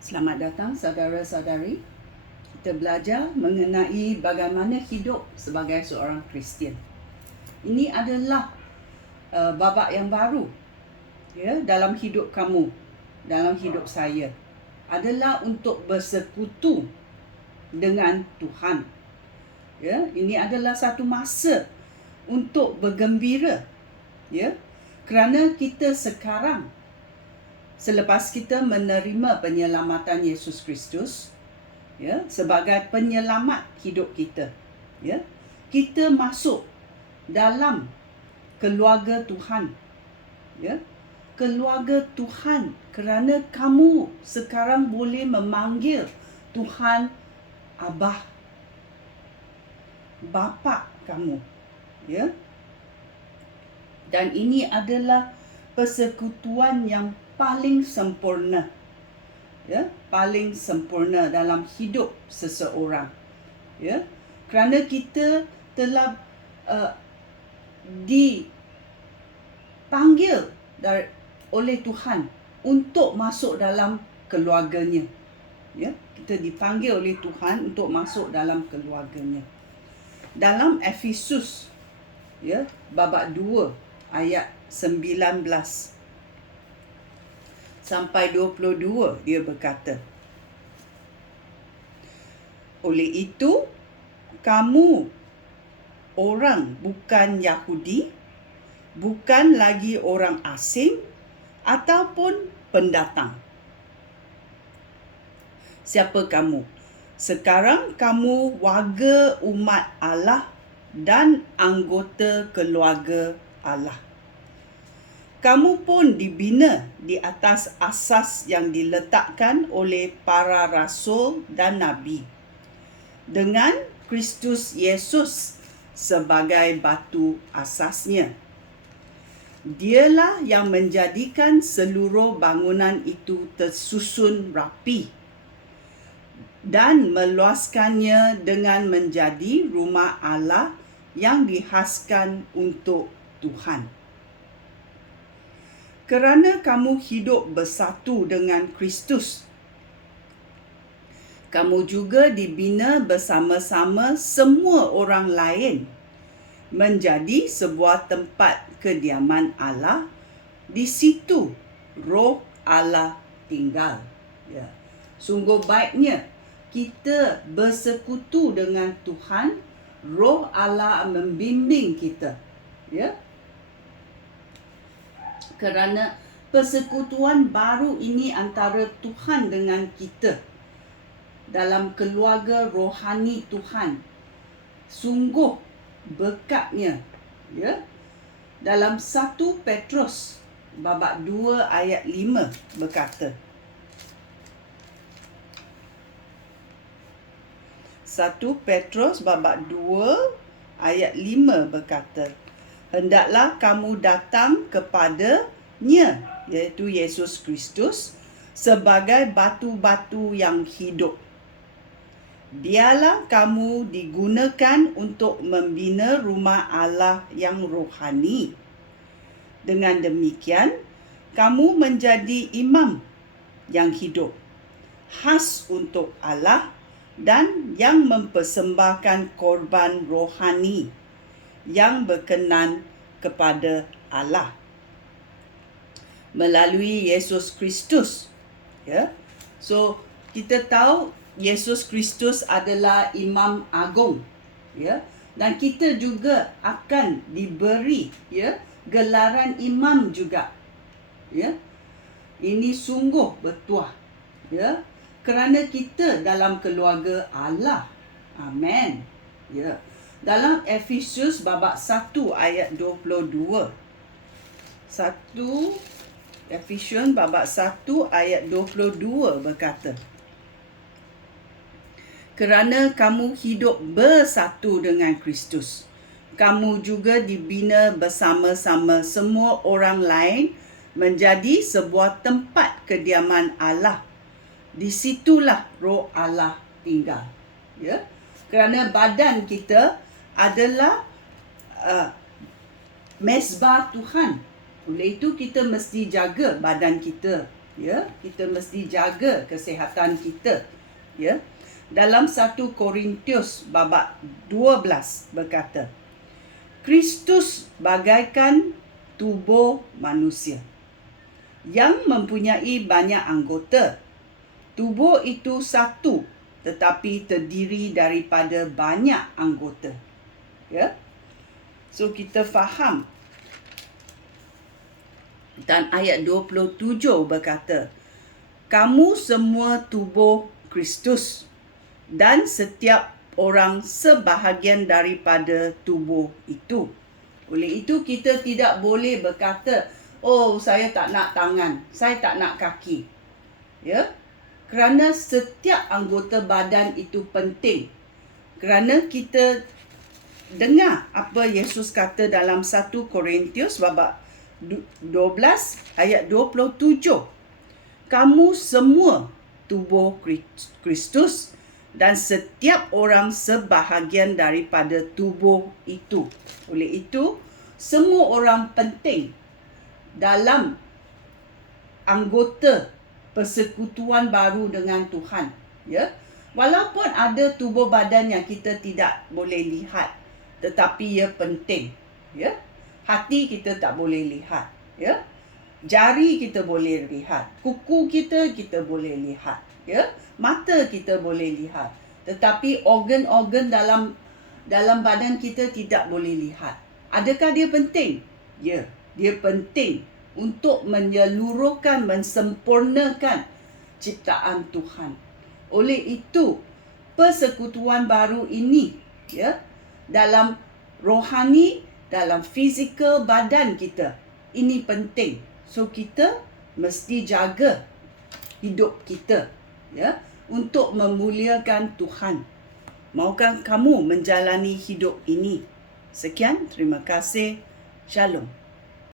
Selamat datang saudara-saudari. Kita belajar mengenai bagaimana hidup sebagai seorang Kristian. Ini adalah uh, babak yang baru ya dalam hidup kamu, dalam hidup saya. Adalah untuk bersekutu dengan Tuhan. Ya, ini adalah satu masa untuk bergembira. Ya. Kerana kita sekarang selepas kita menerima penyelamatan Yesus Kristus ya sebagai penyelamat hidup kita ya kita masuk dalam keluarga Tuhan ya. Keluarga Tuhan kerana kamu sekarang boleh memanggil Tuhan Abah bapa kamu ya. Dan ini adalah persekutuan yang paling sempurna. Ya paling sempurna dalam hidup seseorang. Ya kerana kita telah uh, dipanggil dari oleh Tuhan untuk masuk dalam keluarganya. Ya kita dipanggil oleh Tuhan untuk masuk dalam keluarganya. Dalam Efesus ya babak 2 ayat 19 sampai 22 dia berkata. Oleh itu kamu orang bukan Yahudi bukan lagi orang asing ataupun pendatang. Siapa kamu? Sekarang kamu warga umat Allah dan anggota keluarga Allah kamu pun dibina di atas asas yang diletakkan oleh para rasul dan nabi dengan Kristus Yesus sebagai batu asasnya. Dialah yang menjadikan seluruh bangunan itu tersusun rapi dan meluaskannya dengan menjadi rumah Allah yang dihaskan untuk Tuhan kerana kamu hidup bersatu dengan Kristus. Kamu juga dibina bersama-sama semua orang lain menjadi sebuah tempat kediaman Allah. Di situ roh Allah tinggal. Ya. Sungguh baiknya kita bersekutu dengan Tuhan, roh Allah membimbing kita. Ya kerana persekutuan baru ini antara Tuhan dengan kita. Dalam keluarga rohani Tuhan sungguh berkatnya ya. Dalam 1 Petrus babak 2 ayat 5 berkata 1 Petrus babak 2 ayat 5 berkata hendaklah kamu datang kepadanya iaitu Yesus Kristus sebagai batu-batu yang hidup. Dialah kamu digunakan untuk membina rumah Allah yang rohani. Dengan demikian, kamu menjadi imam yang hidup, khas untuk Allah dan yang mempersembahkan korban rohani yang berkenan kepada Allah. Melalui Yesus Kristus ya. So kita tahu Yesus Kristus adalah imam agung ya. Dan kita juga akan diberi ya gelaran imam juga ya. Ini sungguh bertuah ya. Kerana kita dalam keluarga Allah. Amen. Ya dalam Efesius babak 1 ayat 22. 1 Efesius babak 1 ayat 22 berkata Kerana kamu hidup bersatu dengan Kristus kamu juga dibina bersama-sama semua orang lain menjadi sebuah tempat kediaman Allah. Di situlah roh Allah tinggal. Ya. Kerana badan kita adalah uh, mesbah Tuhan. Oleh itu kita mesti jaga badan kita ya. Kita mesti jaga kesihatan kita ya. Dalam 1 Korintius babak 12 berkata Kristus bagaikan tubuh manusia yang mempunyai banyak anggota. Tubuh itu satu tetapi terdiri daripada banyak anggota ya? So kita faham. Dan ayat 27 berkata kamu semua tubuh Kristus dan setiap orang sebahagian daripada tubuh itu. Oleh itu kita tidak boleh berkata oh saya tak nak tangan saya tak nak kaki. Ya? Kerana setiap anggota badan itu penting. Kerana kita dengar apa Yesus kata dalam 1 Korintius babak 12 ayat 27 kamu semua tubuh Kristus dan setiap orang sebahagian daripada tubuh itu. Oleh itu semua orang penting dalam anggota persekutuan baru dengan Tuhan ya. Walaupun ada tubuh badan yang kita tidak boleh lihat tetapi ia penting ya. Hati kita tak boleh lihat ya. Jari kita boleh lihat kuku kita kita boleh lihat ya. Mata kita boleh lihat tetapi organ-organ dalam dalam badan kita tidak boleh lihat. Adakah dia penting? Ya dia penting untuk menyeluruhkan mensempurnakan ciptaan Tuhan. Oleh itu, persekutuan baru ini ya dalam rohani dalam fizikal badan kita ini penting. So kita mesti jaga hidup kita ya untuk memuliakan Tuhan. Maukah kamu menjalani hidup ini? Sekian, terima kasih. Shalom.